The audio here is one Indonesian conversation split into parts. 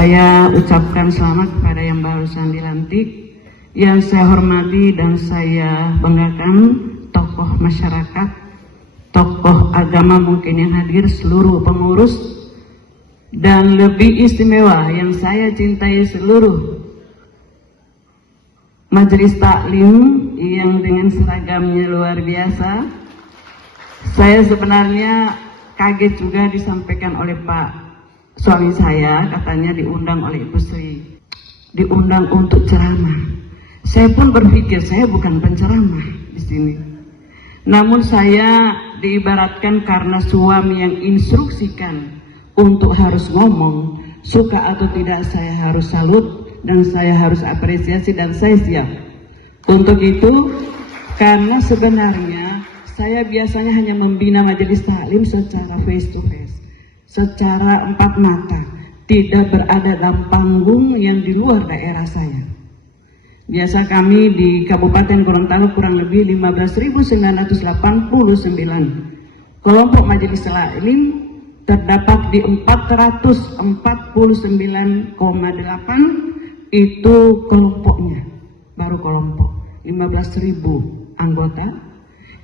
Saya ucapkan selamat kepada yang barusan dilantik. Yang saya hormati dan saya banggakan tokoh masyarakat, tokoh agama mungkin yang hadir, seluruh pengurus, dan lebih istimewa yang saya cintai seluruh majelis taklim yang dengan seragamnya luar biasa. Saya sebenarnya kaget juga disampaikan oleh Pak suami saya, katanya diundang oleh Ibu Sri, diundang untuk ceramah. Saya pun berpikir saya bukan penceramah di sini. Namun saya diibaratkan karena suami yang instruksikan untuk harus ngomong, suka atau tidak saya harus salut dan saya harus apresiasi dan saya siap. Untuk itu, karena sebenarnya saya biasanya hanya membina majelis taklim secara face to face, secara empat mata, tidak berada dalam panggung yang di luar daerah saya. Biasa kami di Kabupaten Gorontalo kurang lebih 15.989 kelompok majelis taklim, terdapat di 449,8 itu kelompoknya, baru kelompok 15.000 anggota.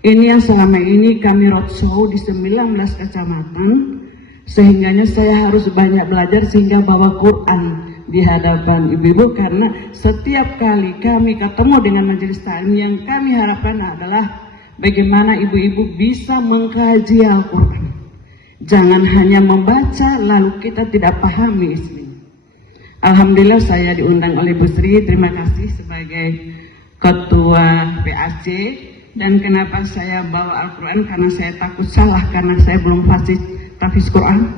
Ini yang selama ini kami roadshow di 19 kecamatan, sehingganya saya harus banyak belajar sehingga bawa Quran di hadapan ibu-ibu, karena setiap kali kami ketemu dengan majelis taklim yang kami harapkan adalah bagaimana ibu-ibu bisa mengkaji Al-Quran. Jangan hanya membaca lalu kita tidak pahami isinya. Alhamdulillah saya diundang oleh Bu Sri, terima kasih sebagai ketua PAC. Dan kenapa saya bawa Al-Quran? Karena saya takut salah, karena saya belum fasih tahfiz Quran.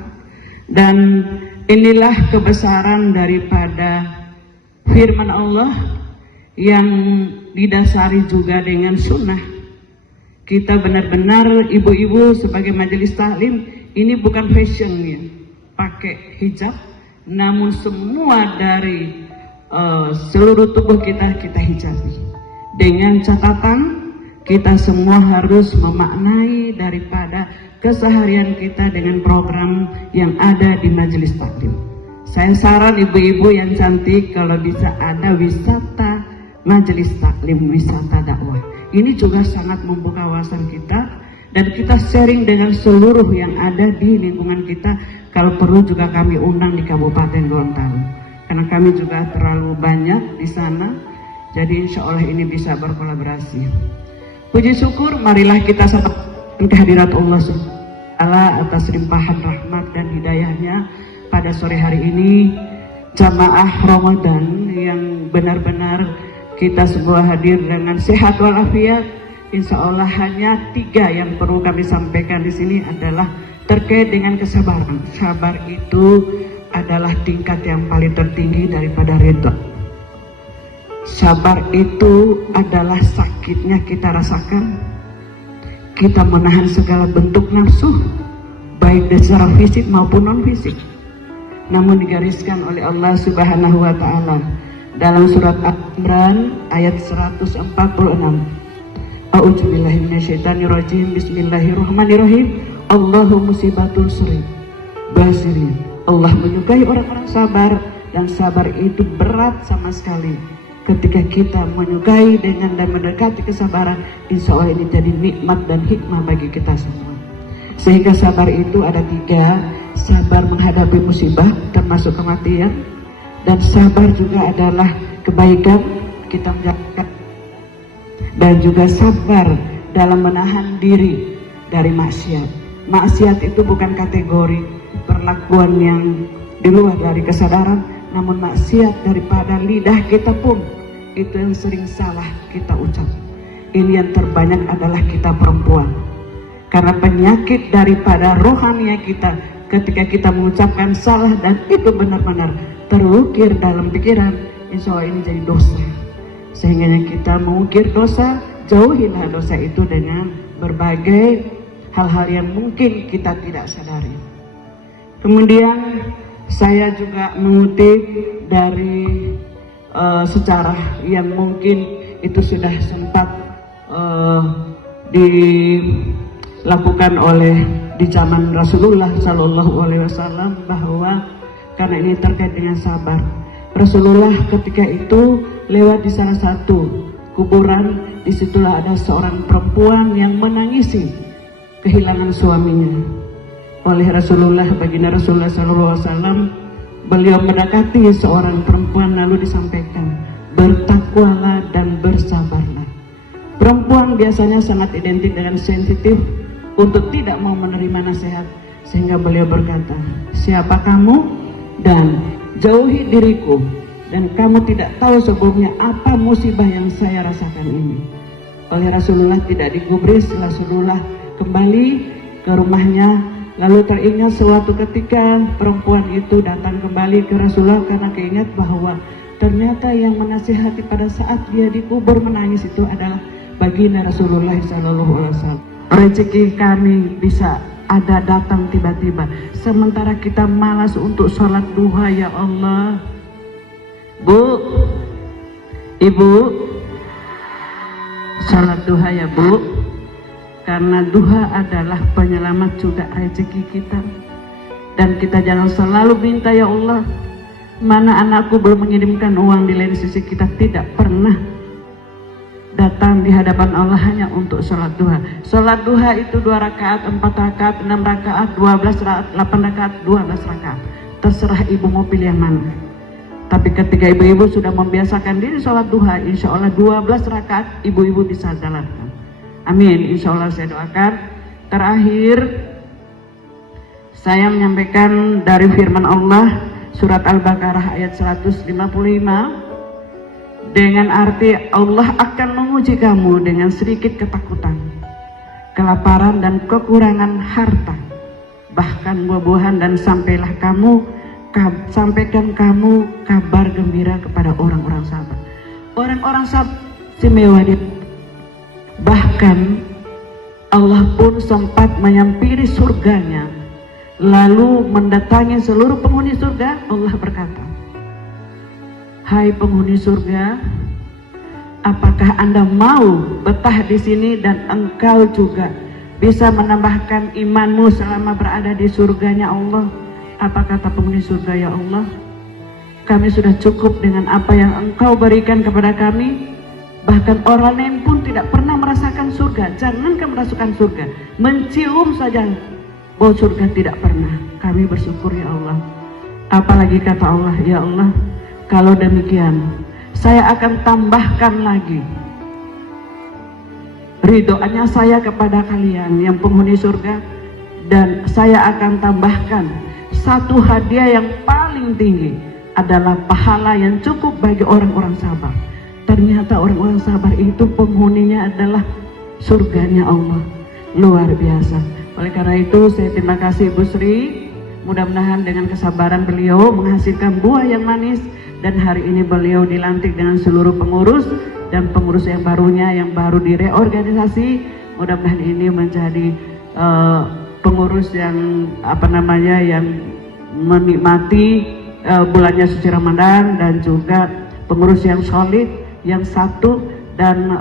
Dan inilah kebesaran daripada firman Allah yang didasari juga dengan sunnah. Kita benar-benar ibu-ibu sebagai majelis taklim, ini bukan fashionnya pakai hijab, namun semua dari seluruh tubuh kita hijabi. Dengan catatan kita semua harus memaknai daripada keseharian kita dengan program yang ada di majelis taklim. Saya saran ibu-ibu yang cantik kalau bisa ada wisata majelis taklim, wisata dakwah. Ini juga sangat membuka wawasan kita dan kita sharing dengan seluruh yang ada di lingkungan kita. Kalau perlu juga kami undang di Kabupaten Gorontalo, karena kami juga terlalu banyak di sana. Jadi insya Allah ini bisa berkolaborasi. Puji syukur, marilah kita sambut kehadirat Allah SWT atas limpahan rahmat dan hidayahnya pada sore hari ini. Jamaah Ramadan yang benar-benar kita semua hadir dengan sehat walafiat. Insya Allah hanya 3 yang perlu kami sampaikan di sini adalah terkait dengan kesabaran. Sabar itu adalah tingkat yang paling tertinggi daripada ridha. Sabar itu adalah sakitnya kita rasakan, kita menahan segala bentuk nafsu, baik secara fisik maupun non fisik. Namun digariskan oleh Allah Subhanahu wa Ta'ala dalam surat Al-Imran ayat 146. A'udzubillahi minasyaitonirrajim. Bismillahirrahmanirrahim. Allahu musibatul suri basirin. Allah menyukai orang-orang sabar, dan sabar itu berat sama sekali. Ketika kita menyukai dengan dan mendekati kesabaran, insya Allah ini jadi nikmat dan hikmah bagi kita semua. Sehingga sabar itu ada 3, sabar menghadapi musibah termasuk kematian, dan sabar juga adalah kebaikan kita menjaga, dan juga sabar dalam menahan diri dari maksiat. Maksiat itu bukan kategori perlakuan yang di luar dari kesadaran, namun maksiat daripada lidah kita pun itu yang sering salah kita ucap. Ini yang terbanyak adalah kita perempuan, karena penyakit daripada rohania kita ketika kita mengucapkan salah dan itu benar-benar terukir dalam pikiran, insya Allah ini jadi dosa. Sehingga kita mengukir dosa, jauhilah dosa itu dengan berbagai hal-hal yang mungkin kita tidak sadari. Kemudian saya juga mengutip dari sejarah yang mungkin itu sudah sempat dilakukan oleh di zaman Rasulullah Shallallahu Alaihi Wasallam, bahwa karena ini terkait dengan sabar. Rasulullah ketika itu lewat di salah satu kuburan, disitulah ada seorang perempuan yang menangisi kehilangan suaminya. Oleh Rasulullah, baginda Rasulullah SAW, beliau mendekati seorang perempuan lalu disampaikan, bertakwalah dan bersabarlah. Perempuan biasanya sangat identik dengan sensitif untuk tidak mau menerima nasihat, sehingga beliau berkata, siapa kamu dan jauhi diriku, dan kamu tidak tahu sebelumnya apa musibah yang saya rasakan ini. Oleh Rasulullah tidak digubris, Rasulullah kembali ke rumahnya, lalu teringat suatu ketika perempuan itu datang kembali ke Rasulullah karena keingat bahwa ternyata yang menasihati pada saat dia dikubur menangis itu adalah baginda Rasulullah SAW. Rezeki kami bisa ada datang tiba-tiba, sementara kita malas untuk sholat duha. Ya Allah, Bu, Ibu, sholat duha ya Bu, karena duha adalah penyelamat juga rezeki kita. Dan kita jangan selalu minta, ya Allah, mana anakku belum mengirimkan uang, di lain sisi kita tidak pernah datang di hadapan Allah hanya untuk sholat duha. Sholat duha itu 2 rakaat, 4 rakaat, 6 rakaat, 12 rakaat, 8 rakaat, 12 rakaat. Terserah ibu mau pilih yang mana. Tapi ketika ibu-ibu sudah membiasakan diri sholat duha, insya Allah 12 rakaat ibu-ibu bisa jalankan. Amin, insya Allah saya doakan. Terakhir, saya menyampaikan dari firman Allah, surat Al-Baqarah ayat 155, dengan arti Allah akan menguji kamu dengan sedikit ketakutan, kelaparan dan kekurangan harta, bahkan buah-buahan, dan sampaikan kamu kabar gembira kepada orang-orang sabar. Orang-orang sabar istimewa dia. Bahkan Allah pun sempat menyampiri surganya, lalu mendatangi seluruh penghuni surga. Allah berkata, hai penghuni surga, apakah Anda mau betah di sini dan engkau juga bisa menambahkan imanmu selama berada di surganya Allah? Apa kata penghuni surga? Ya Allah, kami sudah cukup dengan apa yang engkau berikan kepada kami. Bahkan orang lain pun tidak pernah merasakan surga, jangankan merasukan surga, mencium saja bau surga tidak pernah. Kami bersyukur ya Allah. Apalagi kata Allah, ya Allah, kalau demikian, saya akan tambahkan lagi ridhonya saya kepada kalian yang penghuni surga, dan saya akan tambahkan satu hadiah yang paling tinggi adalah pahala yang cukup bagi orang-orang sabar. Ternyata orang-orang sabar itu penghuninya adalah surganya Allah. Luar biasa. Oleh karena itu saya terima kasih Ibu Sri. Mudah-mudahan dengan kesabaran beliau menghasilkan buah yang manis, dan hari ini beliau dilantik dengan seluruh pengurus dan pengurus yang barunya yang baru direorganisasi. Mudah-mudahan ini menjadi pengurus yang yang menikmati bulannya suci Ramadan, dan juga pengurus yang solid, yang satu, dan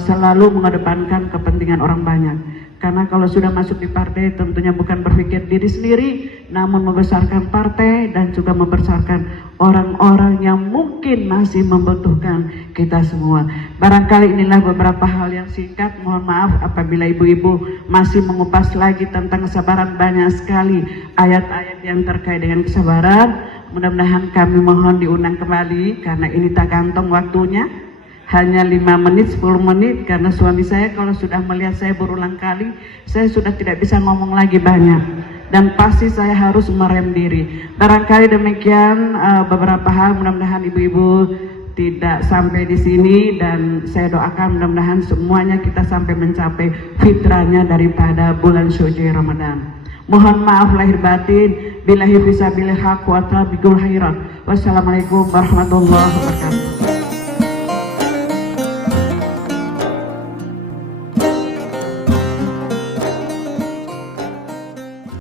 selalu mengedepankan kepentingan orang banyak. Karena kalau sudah masuk di partai tentunya bukan berpikir diri sendiri, namun membesarkan partai dan juga membesarkan orang-orang yang mungkin masih membutuhkan kita semua. Barangkali inilah beberapa hal yang singkat. Mohon maaf apabila ibu-ibu masih mengupas lagi tentang kesabaran. Banyak sekali ayat-ayat yang terkait dengan kesabaran. Mudah-mudahan kami mohon diundang kembali, karena ini tak gantung waktunya. Hanya 5 menit, 10 menit, karena suami saya kalau sudah melihat saya berulang kali, saya sudah tidak bisa ngomong lagi banyak, dan pasti saya harus merem diri. Barangkali demikian beberapa hal. Mudah-mudahan ibu-ibu tidak sampai di sini, dan saya doakan mudah-mudahan semuanya kita sampai mencapai fitrahnya daripada bulan suci Ramadan. Mohon maaf lahir batin. Billahi fisabilil haq wa tabiqul khairat. Wassalamualaikum warahmatullahi wabarakatuh.